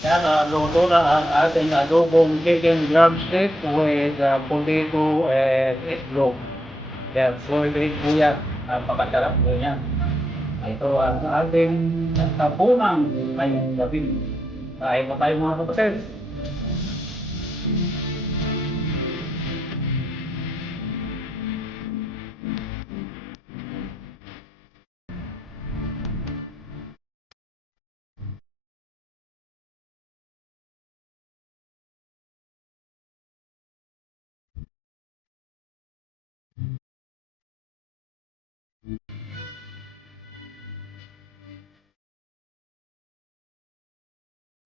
Yan, luto na ang ating adobong chicken drumstick with potato and itlog. Yan, soy-based po yan. Napakasarap po yan. Ito ang ating tapunang ngayong gabi. Kain pa tayo mga kapatid.